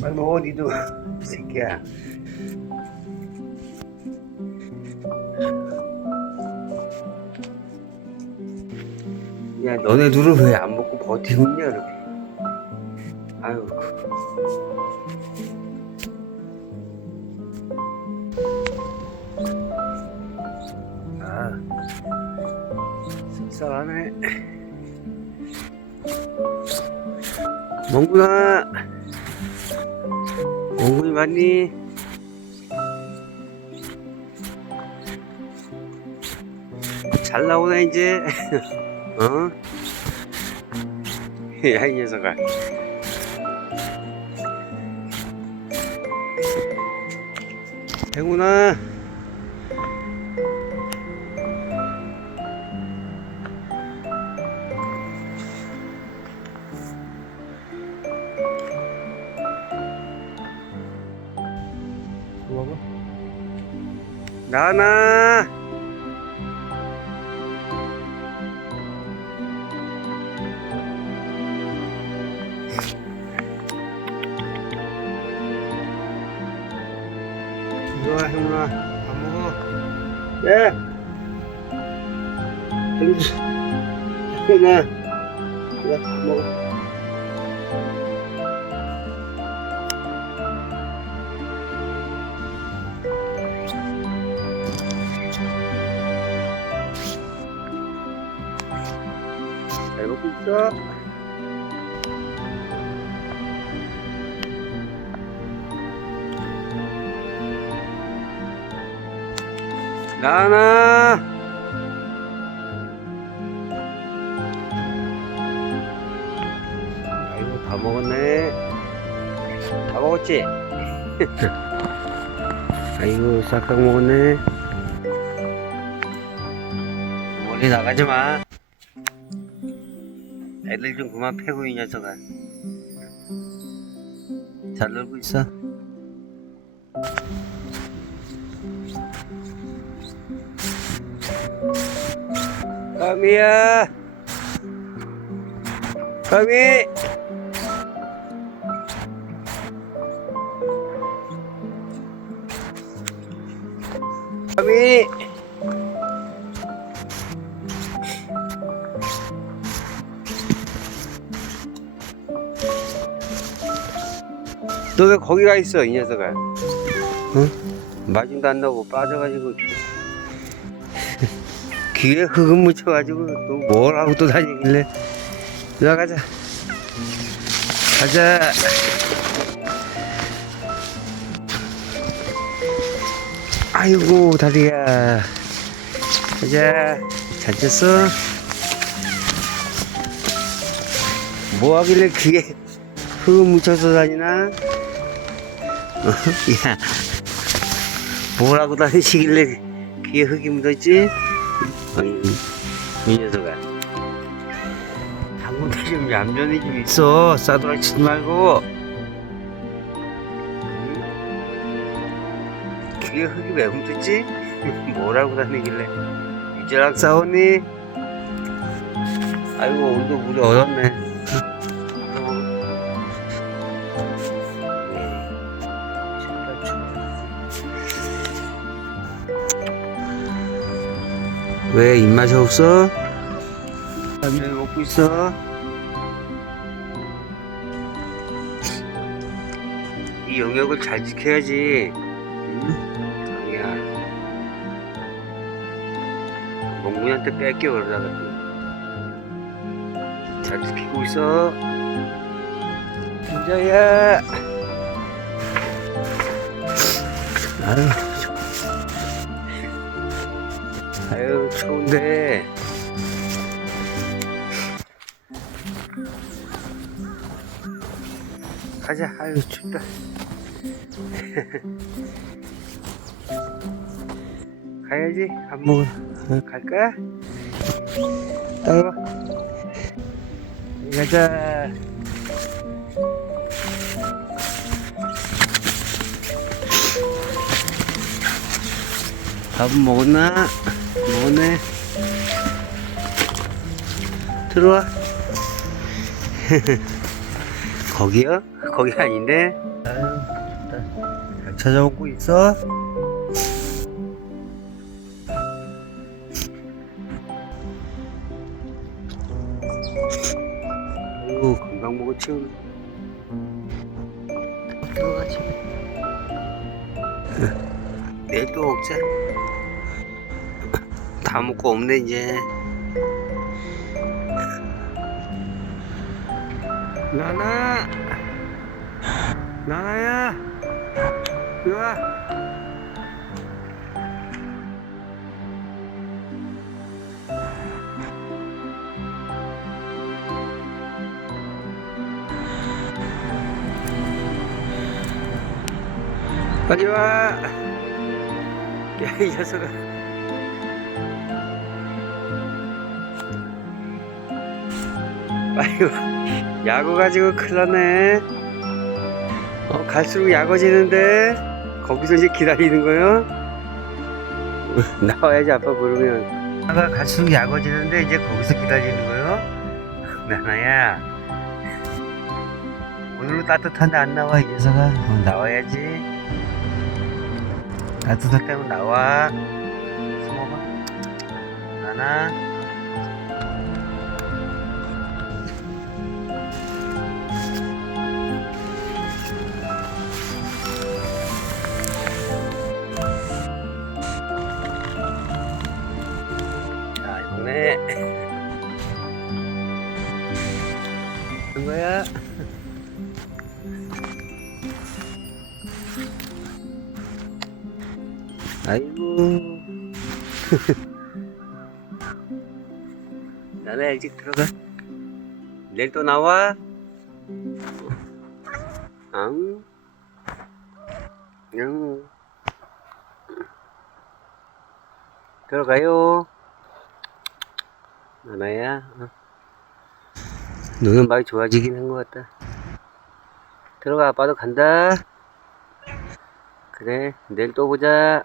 빨리 먹어 니도. 이 새끼야. 야 너네 둘은 왜 안 먹고 버티고 있냐 이렇게. 아유 아 씁쓸하네 멍구나 멍구이 맞니? 잘 나오네 이제 어? 야 이 녀석아 행운아 나나 이거 행운아 밥 먹어 잘 먹고 있어? 나나! 아이고 다 먹었네. 다 먹었지? 아이고 싹싹 먹었네. 멀리 나가지 마 애들 좀 그만 패고 이 녀석아. 잘 놀고 있어. 까미야. 까미. 까미 너 왜 거기 가 있어 이 녀석아? 응? 마중도 안 나고 빠져가지고. 귀에 흙은 묻혀가지고 또 뭘 하고 또 다니길래. 야 가자. 가자. 아이고 다리야. 가자. 잘 잤어? 뭐 하길래 귀에 흙은 묻혀서 다니나? 어? 야 뭐라고 다니시길래 귀에 흙이 묻었지? 어이, 이 녀석아. 당분간 좀 얌전히 좀 있어. 싸돌아 치지 말고. 응? 귀에 흙이 왜 묻었지? 뭐라고 다니길래. 유재락 싸웠니? 아이고, 오늘도 물이 얼었네. 네. 왜 입맛이 없어? 라면 먹고 있어? 이 영역을 잘 지켜야지. 응? 강이야. 몽구한테 뺏겨 그러다가 또. 잘 지키고 있어. 진짜야. 아유. 아유 추운데. 가자. 아유 춥다. 가야지. 안 먹어 어, 갈까? 따라와. 가자. 밥은 먹었나? 먹었네 들어와. 거기요? 거기 아닌데? 아유, 잘 찾아오고 있어? 아이고, 금방 먹어 치우네. 들어가지. 내일 또 먹자. 다 먹고 없네, 이제. 나나! 나나야! 이리 와! 빨리 와! 야, 이 녀석아. 와. 야구 가지고 큰일 났네. 어, 갈수록 야거지는데 거기서 이제 기다리는 거요? 나와야지 아빠 부르면. 나가 갈수록 야거지는데 이제 거기서 기다리는 거요? 나나야. 오늘은 따뜻한데 안 나와 이 녀석아. 어, 나와야지. 따뜻할 때면 나와. 숨어봐. 나나. 아이고. 나나 일찍 들어가. 내일 또 나와. 응. 응. 들어가요. 나나야. 어. 너는 많이 좋아지긴 한 것 같다. 들어가, 아빠도 간다. 그래, 내일 또 보자.